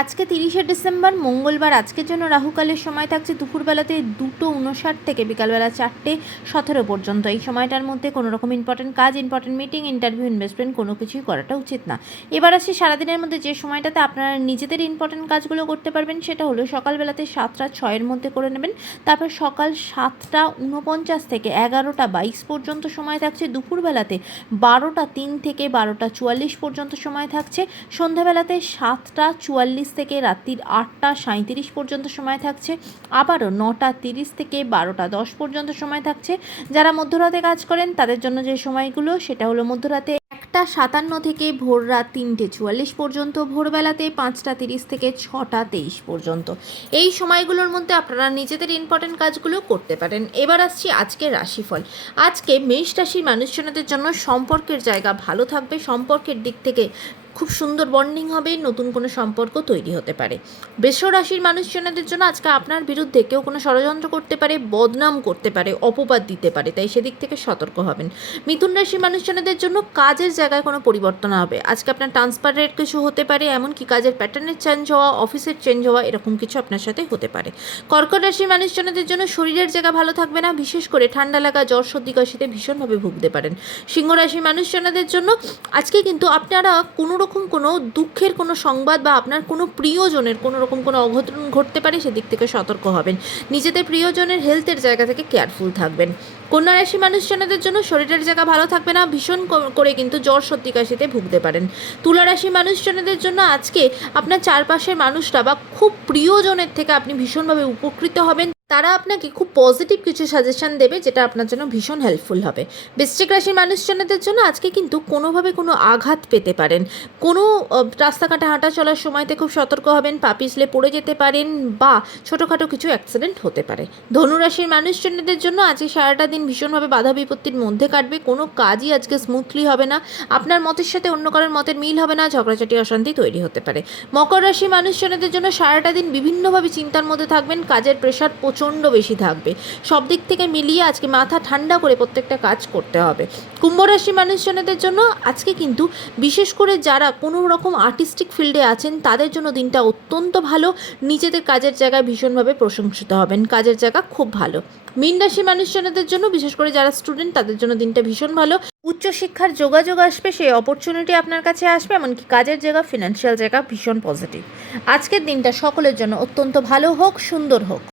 আজকে 30শে ডিসেম্বর মঙ্গলবার। আজকের জন্য রাহুকালের সময় থাকছে দুপুরবেলাতে 2:59 থেকে বিকালবেলা 4:17 পর্যন্ত। এই সময়টার মধ্যে কোনো রকম ইম্পর্টেন্ট কাজ, ইম্পর্টেন্ট মিটিং, ইন্টারভিউ, ইনভেস্টমেন্ট কোনো কিছুই করাটা উচিত না। এবার আসছি সারাদিনের মধ্যে যে সময়টাতে আপনারা নিজেদের ইম্পর্টেন্ট কাজগুলো করতে পারবেন, সেটা হলো সকালবেলাতে 7:06 মধ্যে করে নেবেন। তারপর সকাল 7:49 থেকে 11:22 পর্যন্ত সময় থাকছে। দুপুরবেলাতে 12:03 থেকে 12:44 পর্যন্ত সময় থাকছে। সন্ধ্যাবেলাতে 7:44 থেকে রাত্রির 8:37 পর্যন্ত সময় থাকছে। আবারও 9:30 থেকে 12:10 পর্যন্ত সময় থাকছে। যারা মধ্যরাতে কাজ করেন তাদের জন্য যে সময়গুলো, সেটা হলো মধ্যরাতে 1:57 থেকে ভোর রাত 3:44 পর্যন্ত, ভোরবেলাতে 5:30 থেকে 6:23 পর্যন্ত। এই সময়গুলোর মধ্যে আপনারা নিজেদের ইম্পর্টেন্ট কাজগুলো করতে পারেন। এবার আসছি আজকের রাশিফল। আজকে মেষ রাশির মানুষজনদের জন্য সম্পর্কের জায়গা ভালো থাকবে। সম্পর্কের দিক থেকে খুব সুন্দর বন্ডিং হবে, নতুন কোনো সম্পর্ক তৈরি হতে পারে। বৃষ রাশির মানুষজনদের জন্য আজকে আপনার বিরুদ্ধে কেউ কোনো ষড়যন্ত্র করতে পারে, বদনাম করতে পারে, অপবাদ দিতে পারে, তাই সেদিক থেকে সতর্ক হবেন। মিথুন রাশির মানুষজনদের জন্য কাজের জায়গায় কোনো পরিবর্তন হবে। আজকে আপনার ট্রান্সফার রেট কিছু হতে পারে, এমনকি কাজের প্যাটার্নের চেঞ্জ হওয়া, অফিসের চেঞ্জ হওয়া, এরকম কিছু আপনার সাথে হতে পারে। কর্কট রাশির মানুষজনদের জন্য শরীরের জায়গা ভালো থাকবে না, বিশেষ করে ঠান্ডা লাগা, জ্বর, সর্দি, কাশিতে ভীষণভাবে ভুগতে পারেন। সিংহ রাশির মানুষজনদের জন্য আজকে কিন্তু আপনারা কোনো রকম কোনো দুঃখের কোনো সংবাদ বা আপনার কোনো প্রিয়জনের কোনো রকম কোনো অঘটন ঘটতে পারে, সেদিক থেকে সতর্ক হবেন। নিজেদের প্রিয়জনের হেলথের জায়গা থেকে কেয়ারফুল থাকবেন। কন্যা রাশি মানুষজনদের জন্য শরীরের জায়গা ভালো থাকবে না, ভীষণ করে কিন্তু জ্বর, সর্দি, কাশিতে ভুগতে পারেন। তুলা রাশি মানুষজনদের জন্য আজকে আপনার চারপাশের মানুষরা বা খুব প্রিয়জনের থেকে আপনি ভীষণভাবে উপকৃত হবেন। তারা আপনাকে খুব পজিটিভ কিছু সাজেশন দেবে, যেটা আপনার জন্য ভীষণ হেল্পফুল হবে। বৃশ্চিক রাশির মানুষজনদের জন্য আজকে কিন্তু কোনোভাবে কোনো আঘাত পেতে পারেন। কোনো রাস্তাঘাটে হাঁটা চলার সময়তে খুব সতর্ক হবেন, পা পিছলে পড়ে যেতে পারেন বা ছোটোখাটো কিছু অ্যাক্সিডেন্ট হতে পারে। ধনুরাশির মানুষজনদের জন্য আজকে সারাটা দিন ভীষণভাবে বাধা বিপত্তির মধ্যে কাটবে। কোনো কাজই আজকে স্মুথলি হবে না, আপনার মতের সাথে অন্য কারোর মতের মিল হবে না, ঝগড়াঝাটি, অশান্তি তৈরি হতে পারে। মকর রাশি মানুষজনদের জন্য সারাটা দিন বিভিন্নভাবে চিন্তার মধ্যে থাকবেন, কাজের প্রেশার প্রচণ্ড বেশি থাকবে। সব দিক থেকে মিলিয়ে আজকে মাথা ঠান্ডা করে প্রত্যেকটা কাজ করতে হবে। কুম্ভ রাশি মানুষজনদের জন্য আজকে কিন্তু বিশেষ করে যারা কোনো রকম আর্টিস্টিক ফিল্ডে আছেন তাদের জন্য দিনটা অত্যন্ত ভালো। নিজেদের কাজের জায়গায় ভীষণভাবে প্রশংসিত হবেন, কাজের জায়গা খুব ভালো। মীন রাশি মানুষজনদের জন্য বিশেষ করে যারা স্টুডেন্ট তাদের জন্য দিনটা ভীষণ ভালো। উচ্চশিক্ষার যোগাযোগ আসবে, সেই অপরচুনিটি আপনার কাছে আসবে, এমনকি কাজের জায়গা, ফিনান্সিয়াল জায়গা ভীষণ পজিটিভ। আজকের দিনটা সকলের জন্য অত্যন্ত ভালো হোক, সুন্দর হোক।